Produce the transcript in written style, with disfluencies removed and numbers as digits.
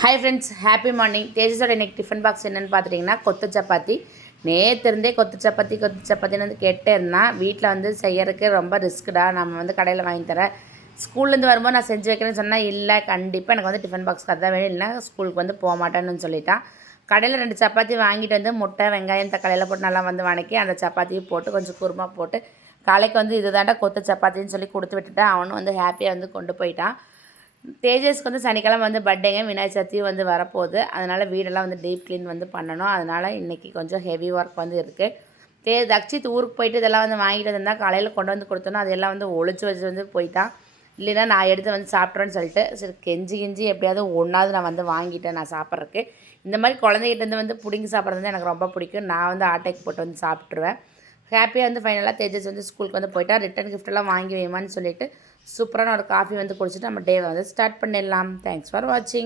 Hi friends, happy morning. தேஜஸோட இன்றைக்கி tiffin box என்னென்னு பார்த்துட்டிங்கன்னா கொத்து சப்பாத்தி. நேற்றுருந்தே கொத்து சப்பாத்தின்னு வந்து கேட்டே இருந்தான். வீட்டில் வந்து செய்யறதுக்கு ரொம்ப ரிஸ்க்குடா, நம்ம வந்து கடையில் வாங்கி தரேன். ஸ்கூல்லேருந்து வரும்போது நான் செஞ்சு வைக்கிறேன்னு சொன்னால் இல்லை, கண்டிப்பாக எனக்கு வந்து டிஃபன் பாக்ஸ் அதுதான் வேணும், இல்லைனா ஸ்கூலுக்கு வந்து போக மாட்டேன்னு சொல்லிட்டான். கடையில் 2 சப்பாத்தி வாங்கிட்டு வந்து முட்டை, வெங்காயம், தக்காளியெல்லாம் போட்டு நல்லா வந்து வணக்கி அந்த சப்பாத்தியை போட்டு கொஞ்சம் குருமா போட்டு காலைக்கு வந்து இது தாண்டா கொத்து சப்பாத்தின்னு சொல்லி கொடுத்து விட்டுட்டேன். அவனும் வந்து ஹாப்பியாக வந்து கொண்டு போயிட்டான். தேஜஸ்க்கு வந்து சனிக்கிழமை வந்து பர்த்டேங்க, விநாயகர் சதுர்த்தியும் வந்து வரப்போகுது. அதனால் வீடெல்லாம் வந்து டீப் க்ளீன் வந்து பண்ணணும். அதனால் இன்றைக்கி கொஞ்சம் ஹெவி ஒர்க் வந்து இருக்குது. தக்ஷித் ஊருக்கு போயிட்டு இதெல்லாம் வந்து வாங்கிட்டு வந்தால் காலையில் கொண்டு வந்து கொடுத்தோன்னா அதெல்லாம் வந்து ஒழிச்சு வச்சு வந்து போயிட்டான். இல்லைன்னா நான் எடுத்து வந்து சாப்பிட்றேன்னு சொல்லிட்டு சரி கெஞ்சி எப்படியாவது ஒன்றாவது நான் வந்து வாங்கிட்டேன் நான் சாப்பிட்றதுக்கு. இந்த மாதிரி குழந்தைகிட்ட வந்து பிடுங்கி சாப்பிட்றது வந்து எனக்கு ரொம்ப பிடிக்கும். நான் வந்து ஆட்டைக்கு போட்டு வந்து சாப்பிட்ருவேன். ஹாப்பியாக வந்து ஃபைனலாக தேஜஸ் வந்து ஸ்கூலுக்கு வந்து போயிட்டா. ரிட்டன் கிஃப்ட்டெல்லாம் வாங்கி வைமான்னு சொல்லிவிட்டு சூப்பரான ஒரு காஃபி வந்து குடிச்சிட்டு நம்ம டேவை வந்து ஸ்டார்ட் பண்ணிடலாம். தேங்க்ஸ் ஃபார் வாட்சிங்.